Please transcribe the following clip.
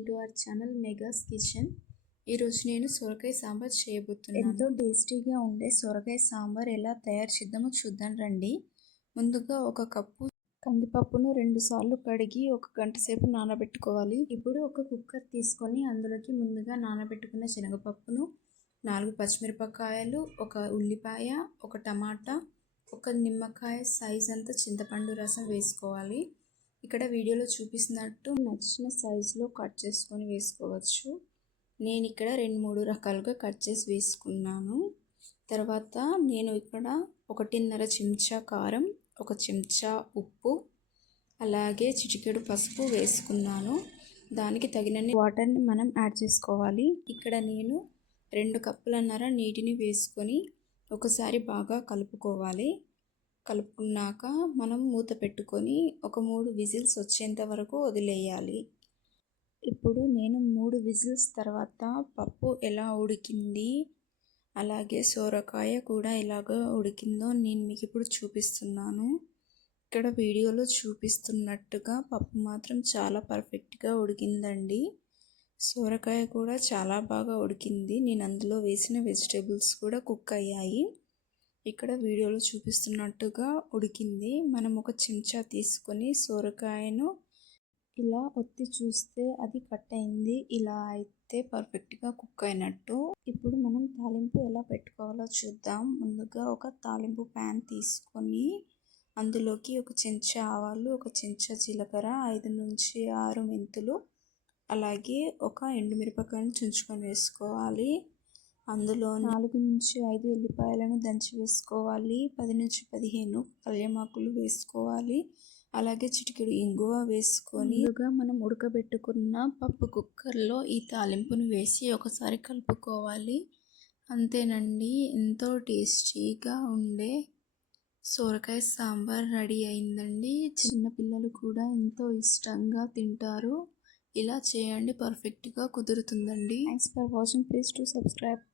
Welcome to our channel Megha's kitchen. ఈరోజు నేను సొరకాయ సాంబార్ చేయబోతున్నాను. ఎంతో టేస్టీగా ఉండే సొరకాయ సాంబార్ ఎలా తయారు చేద్దామో చూద్దాం రండి. ముందుగా ఒక కప్పు కందిపప్పును 2 సార్లు కడిగి 1 గంట సేపు నానబెట్టుకోవాలి. ఇప్పుడు ఒక కుక్కర్ తీసుకొని అందులోకి ముందుగా నానబెట్టుకున్న శనగపప్పును, 4 పచ్చిమిరపకాయలు, 1 ఉల్లిపాయ, 1 టమాటా, 1 నిమ్మకాయ సైజ్ అంతా చింతపండు రసం వేసుకోవాలి. ఇక్కడ వీడియోలో చూపిస్తున్నట్టు నచ్చిన సైజులో కట్ చేసుకొని వేసుకోవచ్చు. నేను ఇక్కడ 2-3 రకాలుగా కట్ చేసి వేసుకున్నాను. తర్వాత నేను ఇక్కడ 1.5 చెంచా కారం, 1 చెంచా ఉప్పు, అలాగే చిటికెడు పసుపు వేసుకున్నాను. దానికి తగినన్ని వాటర్ని మనం యాడ్ చేసుకోవాలి. ఇక్కడ నేను 2 కప్పులన్నర నీటిని వేసుకొని ఒకసారి బాగా కలుపుకోవాలి. కలుపుకున్నాక మనం మూత పెట్టుకొని ఒక 3 విజిల్స్ వచ్చేంత వరకు వదిలేయాలి. ఇప్పుడు నేను 3 విజిల్స్ తర్వాత పప్పు ఎలా ఉడికింది, అలాగే సొరకాయ కూడా ఎలాగ ఉడికిందో నేను మీకు ఇప్పుడు చూపిస్తున్నాను. ఇక్కడ వీడియోలో చూపిస్తున్నట్టుగా పప్పు మాత్రం చాలా పర్ఫెక్ట్గా ఉడికిందండి. సొరకాయ కూడా చాలా బాగా ఉడికింది. నేను అందులో వేసిన వెజిటేబుల్స్ కూడా కుక్ అయ్యాయి. ఇక్కడ వీడియోలో చూపిస్తున్నట్టుగా ఉడికింది. మనం ఒక చెంచా తీసుకొని సొరకాయను ఇలా ఒత్తి చూస్తే అది కట్ అయింది. ఇలా అయితే పర్ఫెక్ట్గా కుక్ అయినట్టు. ఇప్పుడు మనం తాలింపు ఎలా పెట్టుకోవాలో చూద్దాం. ముందుగా ఒక తాలింపు ప్యాన్ తీసుకొని అందులోకి 1 చెంచా ఆవాలు, 1 చెంచా జీలకర్ర, 5 నుంచి 6 మెంతులు, అలాగే 1 ఎండుమిరపకాయను చుంచుకొని వేసుకోవాలి. అందులో 4 నుంచి 5 ఎల్లిపాయలను దంచి వేసుకోవాలి. 10 నుంచి 15 కళ్యామాకులు వేసుకోవాలి. అలాగే చిటికెడు ఇంగువ వేసుకొని ముందుగా మనం ఉడకబెట్టుకున్న పప్పు కుక్కర్లో ఈ తాలింపును వేసి ఒకసారి కలుపుకోవాలి. అంతేనండి, ఎంతో టేస్టీగా ఉండే సొరకాయ సాంబార్ రెడీ అయిందండి. చిన్నపిల్లలు కూడా ఎంతో ఇష్టంగా తింటారు. ఇలా చేయండి, పర్ఫెక్ట్గా కుదురుతుందండి. Thanks for watching. Please to subscribe.